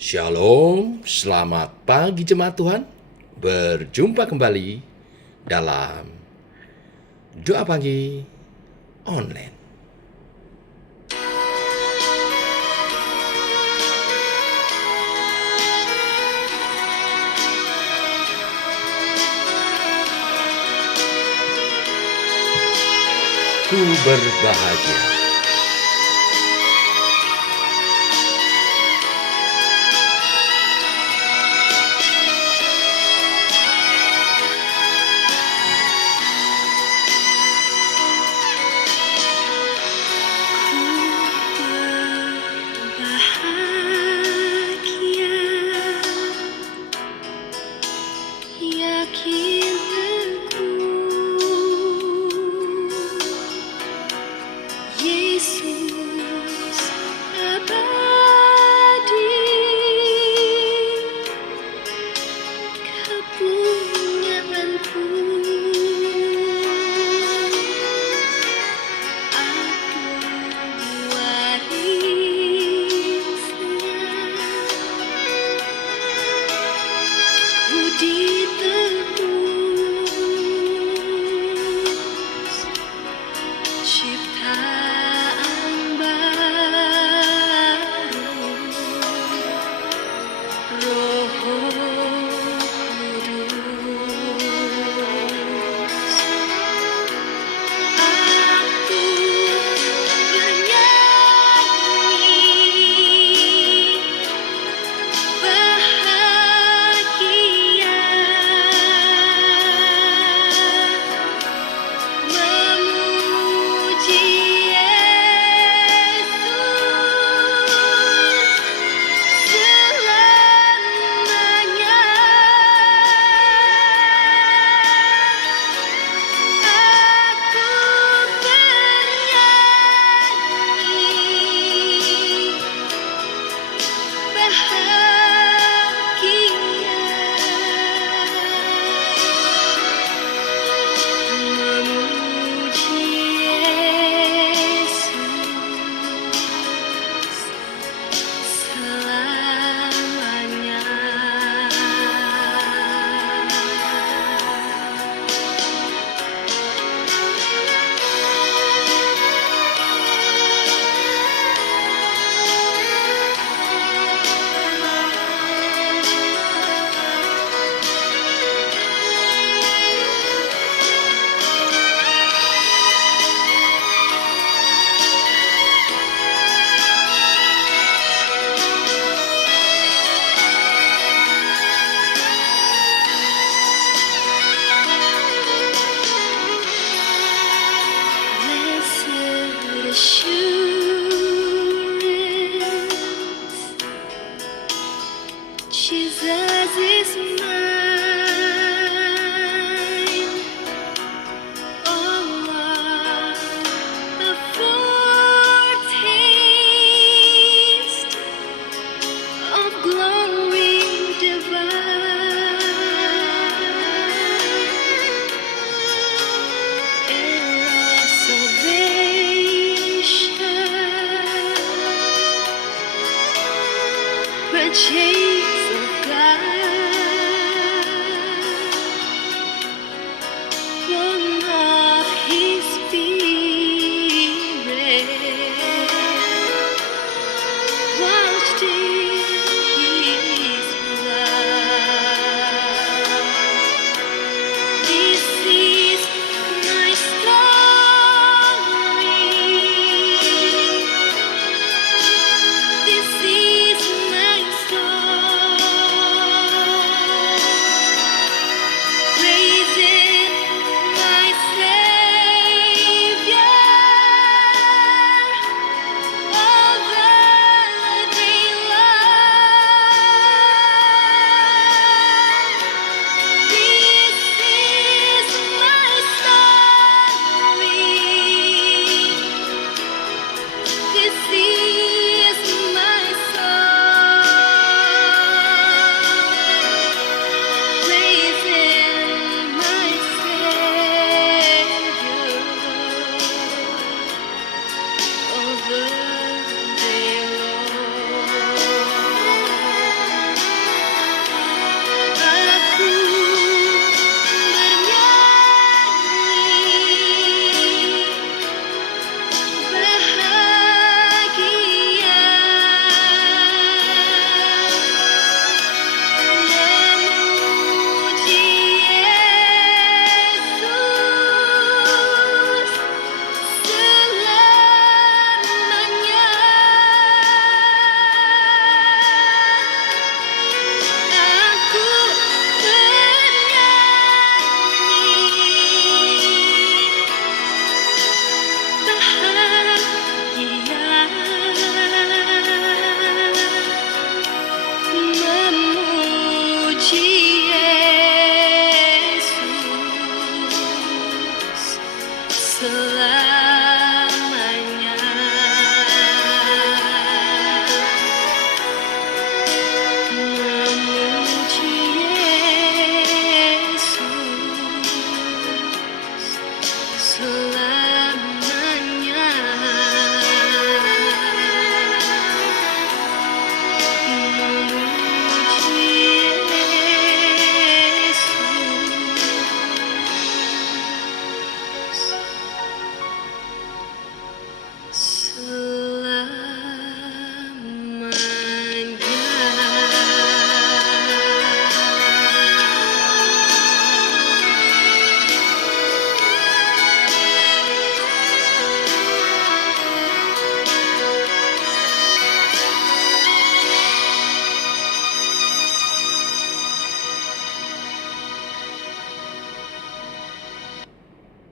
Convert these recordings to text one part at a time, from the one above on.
Shalom, selamat pagi jemaat Tuhan. Berjumpa kembali dalam doa pagi online. Ku berbahagia.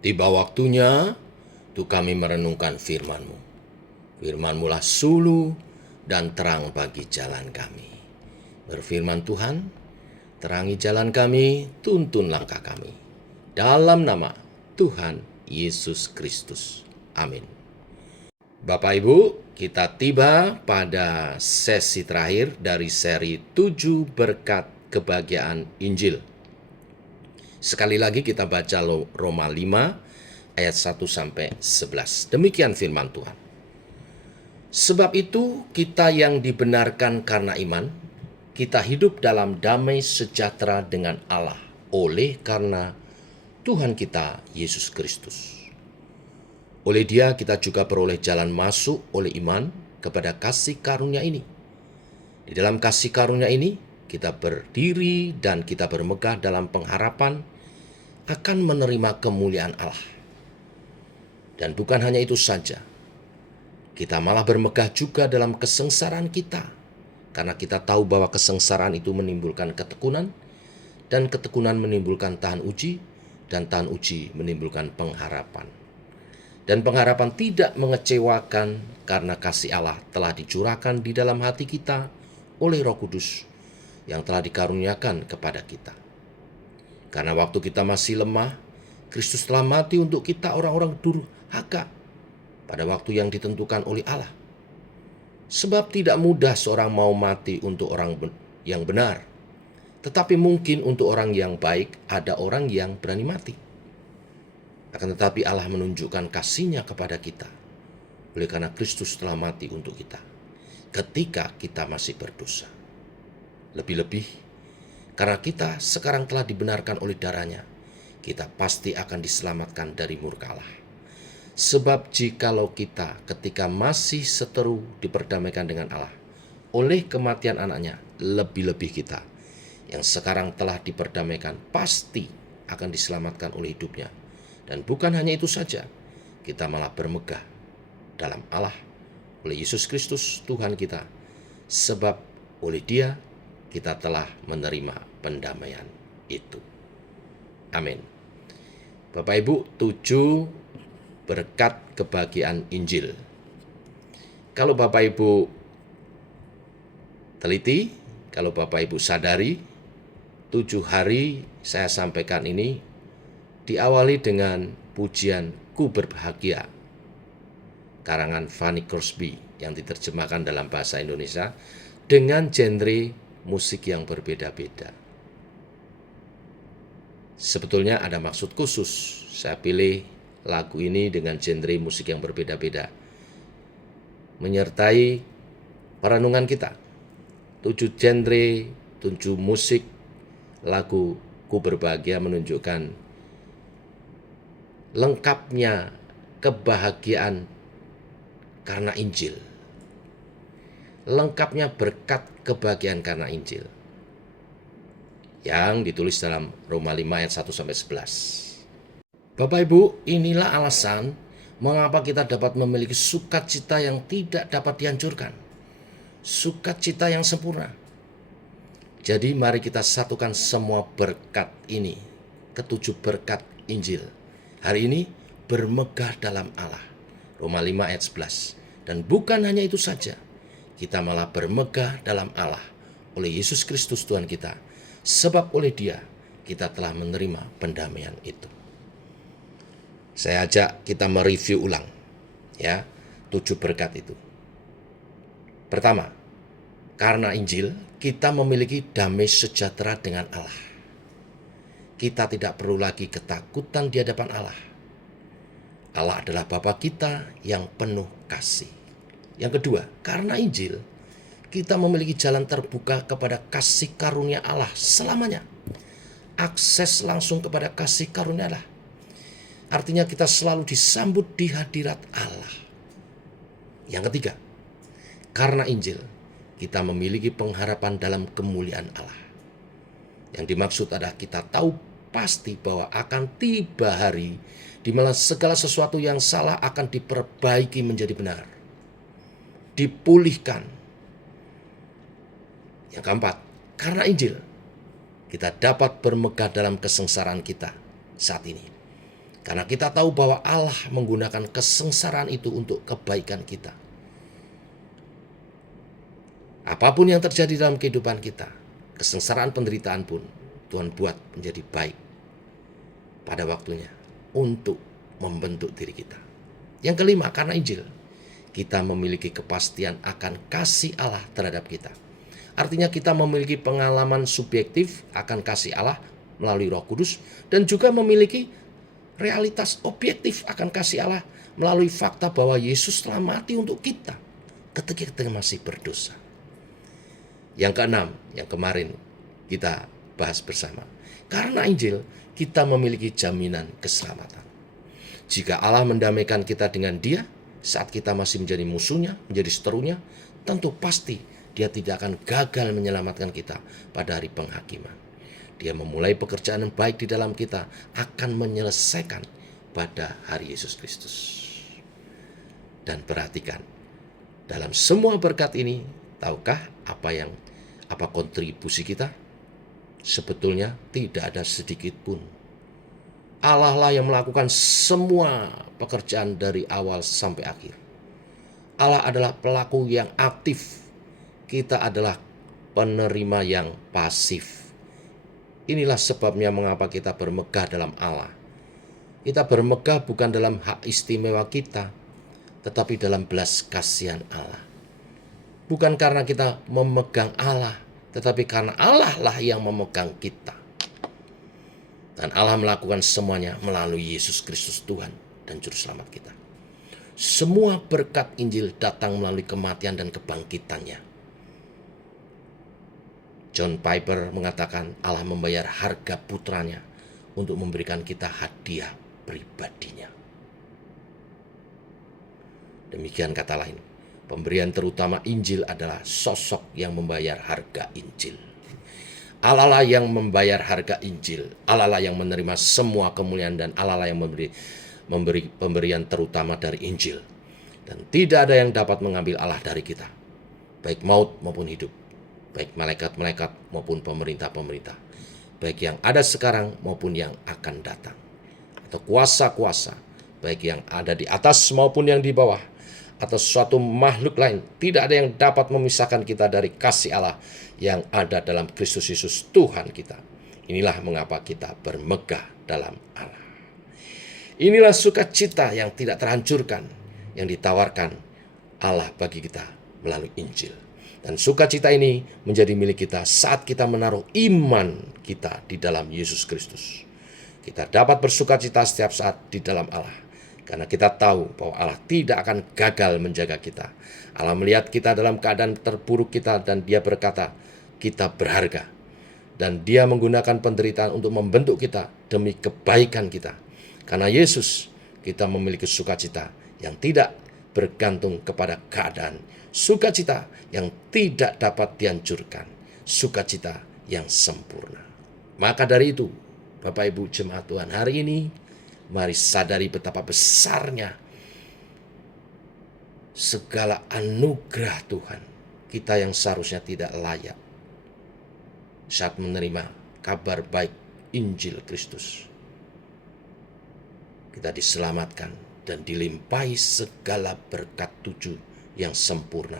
Tiba waktunya untuk kami merenungkan firman-Mu. Firman-Mu lah suluh dan terang bagi jalan kami. Berfirman Tuhan, terangi jalan kami, tuntun langkah kami. Dalam nama Tuhan Yesus Kristus. Amin. Bapak Ibu, kita tiba pada sesi terakhir dari seri 7 berkat kebahagiaan Injil. Sekali lagi kita baca Roma 5 ayat 1 sampai 11. Demikian firman Tuhan. Sebab itu kita yang dibenarkan karena iman, kita hidup dalam damai sejahtera dengan Allah oleh karena Tuhan kita Yesus Kristus. Oleh Dia kita juga beroleh jalan masuk oleh iman kepada kasih karunia ini. Di dalam kasih karunia ini kita berdiri dan kita bermegah dalam pengharapan akan menerima kemuliaan Allah. Dan bukan hanya itu saja, kita malah bermegah juga dalam kesengsaraan kita, karena kita tahu bahwa kesengsaraan itu menimbulkan ketekunan, dan ketekunan menimbulkan tahan uji, dan tahan uji menimbulkan pengharapan. Dan pengharapan tidak mengecewakan karena kasih Allah telah dicurahkan di dalam hati kita oleh Roh Kudus yang telah dikaruniakan kepada kita. Karena waktu kita masih lemah, Kristus telah mati untuk kita orang-orang durhaka pada waktu yang ditentukan oleh Allah. Sebab tidak mudah seorang mau mati untuk orang yang benar, tetapi mungkin untuk orang yang baik ada orang yang berani mati. Akan tetapi Allah menunjukkan kasih-Nya kepada kita oleh karena Kristus telah mati untuk kita ketika kita masih berdosa. Lebih-lebih karena kita sekarang telah dibenarkan oleh darah-Nya, kita pasti akan diselamatkan dari murka Allah. Sebab jikalau kita ketika masih seteru diperdamaikan dengan Allah oleh kematian anaknya, lebih-lebih kita yang sekarang telah diperdamaikan pasti akan diselamatkan oleh hidupnya. Dan bukan hanya itu saja, kita malah bermegah dalam Allah oleh Yesus Kristus Tuhan kita, sebab oleh Dia kita telah menerima pendamaian itu. Amin. Bapak Ibu, 7 berkat kebahagiaan Injil. Kalau Bapak Ibu teliti, kalau Bapak Ibu sadari, 7 hari saya sampaikan ini diawali dengan pujian Ku Berbahagia, karangan Fanny Crosby yang diterjemahkan dalam bahasa Indonesia dengan genre musik yang berbeda-beda. Sebetulnya ada maksud khusus saya pilih lagu ini dengan genre musik yang berbeda-beda, menyertai perenungan kita. 7 genre, 7 musik lagu Ku Berbahagia menunjukkan lengkapnya kebahagiaan karena Injil. Lengkapnya berkat kebahagiaan karena Injil yang ditulis dalam Roma 5 ayat 1 sampai 11. Bapak Ibu, inilah alasan mengapa kita dapat memiliki sukacita yang tidak dapat dihancurkan. Sukacita yang sempurna. Jadi mari kita satukan semua berkat ini, ketujuh berkat Injil. Hari ini bermegah dalam Allah. Roma 5 ayat 11. Dan bukan hanya itu saja, kita malah bermegah dalam Allah oleh Yesus Kristus Tuhan kita. Sebab oleh Dia kita telah menerima pendamaian itu. Saya ajak kita mereview ulang ya, 7 berkat itu. Pertama, karena Injil kita memiliki damai sejahtera dengan Allah. Kita tidak perlu lagi ketakutan di hadapan Allah. Allah adalah Bapa kita yang penuh kasih. Yang kedua, karena Injil kita memiliki jalan terbuka kepada kasih karunia Allah selamanya. Akses langsung kepada kasih karunia Allah. Artinya kita selalu disambut di hadirat Allah. Yang ketiga, karena Injil kita memiliki pengharapan dalam kemuliaan Allah. Yang dimaksud adalah kita tahu pasti bahwa akan tiba hari di mana segala sesuatu yang salah akan diperbaiki menjadi benar. Dipulihkan. Yang keempat, karena Injil kita dapat bermegah dalam kesengsaraan kita saat ini. Karena kita tahu bahwa Allah menggunakan kesengsaraan itu untuk kebaikan kita. Apapun yang terjadi dalam kehidupan kita, kesengsaraan penderitaan pun Tuhan buat menjadi baik pada waktunya untuk membentuk diri kita. Yang kelima, karena Injil, kita memiliki kepastian akan kasih Allah terhadap kita. Artinya kita memiliki pengalaman subjektif akan kasih Allah melalui Roh Kudus dan juga memiliki realitas objektif akan kasih Allah melalui fakta bahwa Yesus telah mati untuk kita ketika kita masih berdosa. Yang keenam, yang kemarin kita bahas bersama. Karena Injil, kita memiliki jaminan keselamatan. Jika Allah mendamaikan kita dengan Dia saat kita masih menjadi musuhnya, menjadi seterunya, tentu pasti Dia tidak akan gagal menyelamatkan kita pada hari penghakiman. Dia memulai pekerjaan yang baik di dalam kita, akan menyelesaikan pada hari Yesus Kristus. Dan perhatikan, dalam semua berkat ini, tahukah apa kontribusi kita? Sebetulnya tidak ada sedikit pun. Allah lah yang melakukan semua pekerjaan dari awal sampai akhir. Allah adalah pelaku yang aktif. Kita adalah penerima yang pasif. Inilah sebabnya mengapa kita bermegah dalam Allah. Kita bermegah bukan dalam hak istimewa kita, tetapi dalam belas kasihan Allah. Bukan karena kita memegang Allah, tetapi karena Allah lah yang memegang kita. Dan Allah melakukan semuanya melalui Yesus Kristus Tuhan dan Juru Selamat kita. Semua berkat Injil datang melalui kematian dan kebangkitannya. John Piper mengatakan Allah membayar harga putranya untuk memberikan kita hadiah pribadinya. Demikian kata lain, pemberian terutama Injil adalah sosok yang membayar harga Injil. Allah lah yang membayar harga Injil. Allah lah yang menerima semua kemuliaan dan Allah lah yang memberi pemberian terutama dari Injil. Dan tidak ada yang dapat mengambil Allah dari kita, baik maut maupun hidup, baik malaikat-malaikat maupun pemerintah-pemerintah, baik yang ada sekarang maupun yang akan datang, atau kuasa-kuasa, baik yang ada di atas maupun yang di bawah, atau suatu makhluk lain. Tidak ada yang dapat memisahkan kita dari kasih Allah yang ada dalam Kristus Yesus Tuhan kita. Inilah mengapa kita bermegah dalam Allah. Inilah sukacita yang tidak terhancurkan yang ditawarkan Allah bagi kita melalui Injil. Dan sukacita ini menjadi milik kita saat kita menaruh iman kita di dalam Yesus Kristus. Kita dapat bersukacita setiap saat di dalam Allah, karena kita tahu bahwa Allah tidak akan gagal menjaga kita. Allah melihat kita dalam keadaan terburuk kita dan Dia berkata, kita berharga. Dan Dia menggunakan penderitaan untuk membentuk kita demi kebaikan kita. Karena Yesus, kita memiliki sukacita yang tidak bergantung kepada keadaan. Sukacita yang tidak dapat dihancurkan. Sukacita yang sempurna. Maka dari itu, Bapak Ibu jemaat Tuhan, hari ini mari sadari betapa besarnya segala anugerah Tuhan. Kita yang seharusnya tidak layak saat menerima kabar baik Injil Kristus. Kita diselamatkan dan dilimpahi segala berkat tujuh yang sempurna.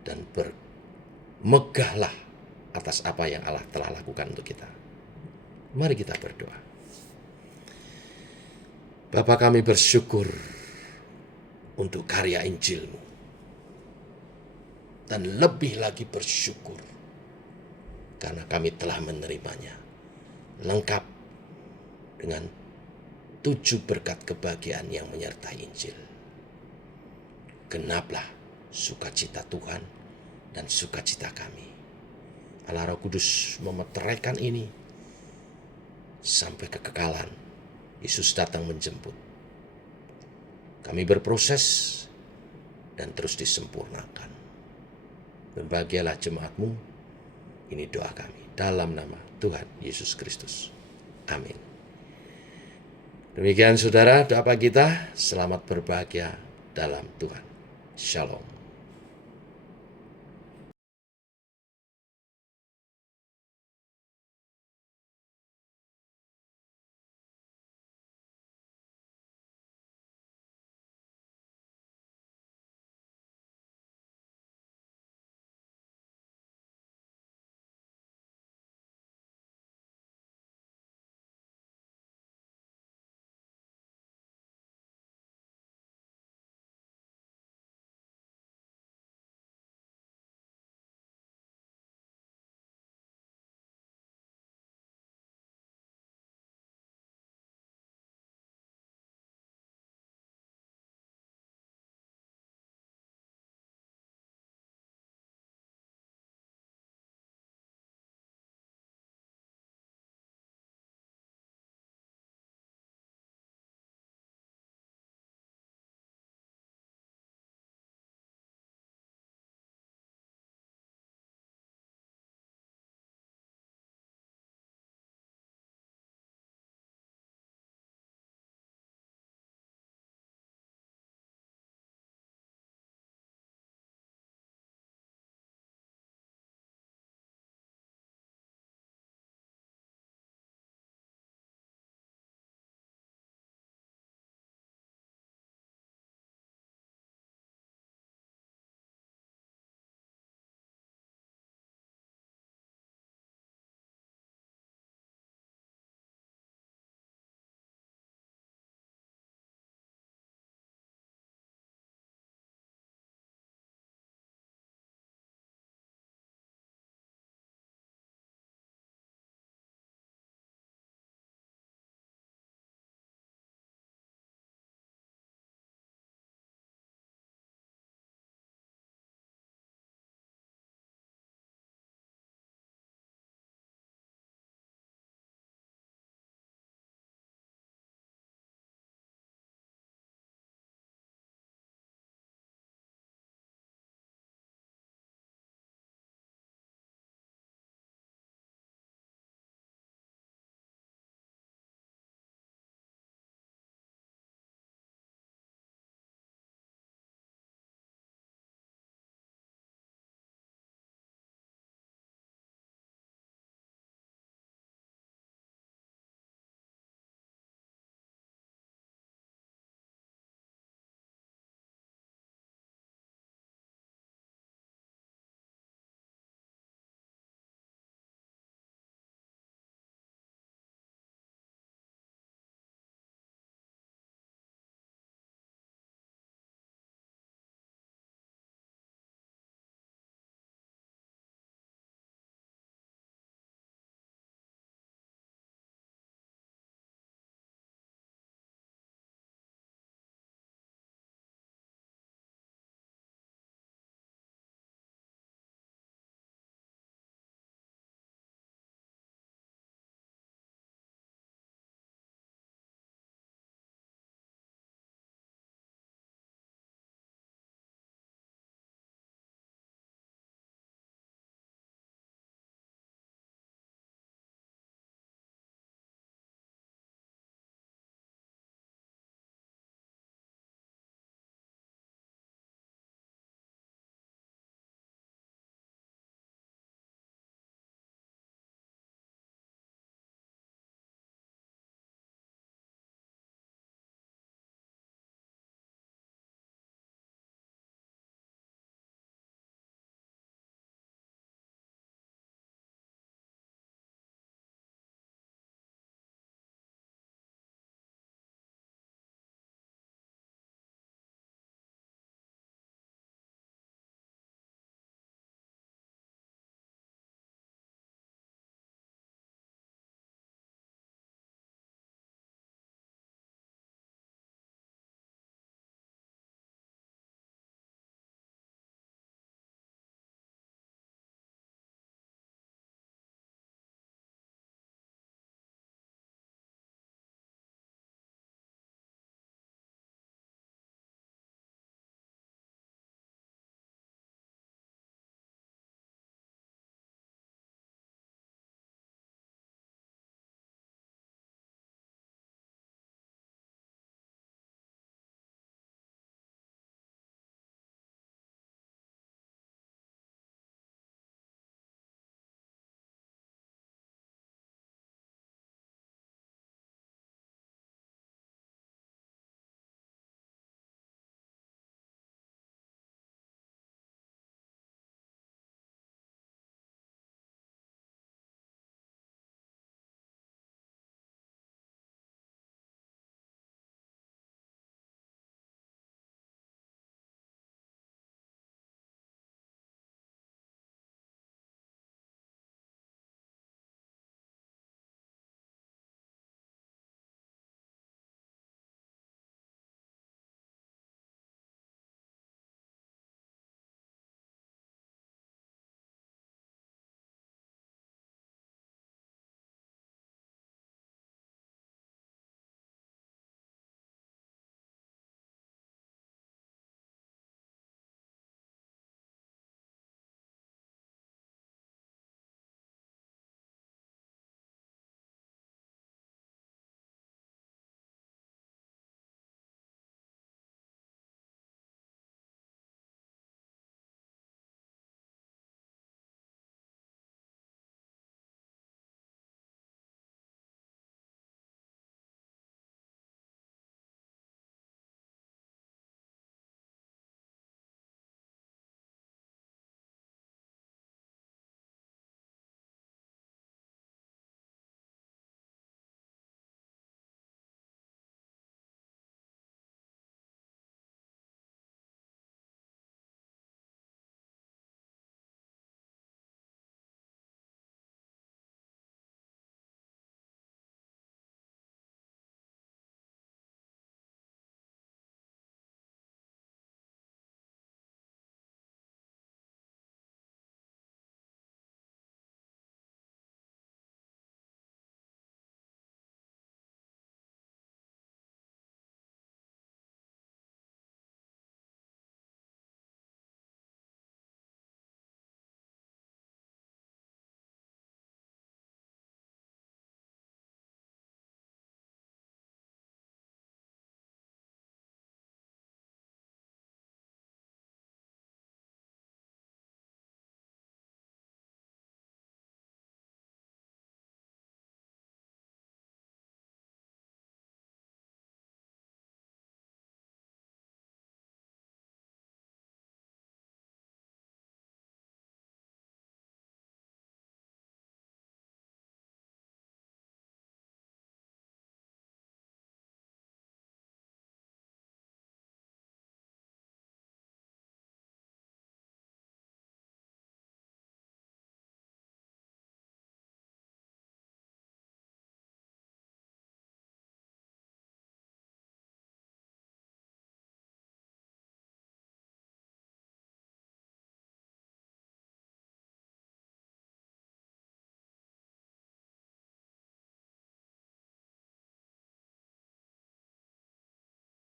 Dan bermegahlah atas apa yang Allah telah lakukan untuk kita. Mari kita berdoa. Bapa, kami bersyukur untuk karya Injil-Mu. Dan lebih lagi bersyukur karena kami telah menerimanya. Lengkap dengan 7 berkat kebahagiaan yang menyertai Injil. Genaplah sukacita Tuhan dan sukacita kami. Allah Roh Kudus memeteraikan ini sampai kekekalan. Yesus datang menjemput. Kami berproses dan terus disempurnakan. Berbahagialah jemaat-Mu. Ini doa kami dalam nama Tuhan Yesus Kristus. Amin. Demikian saudara doa kita. Selamat berbahagia dalam Tuhan. Shalom.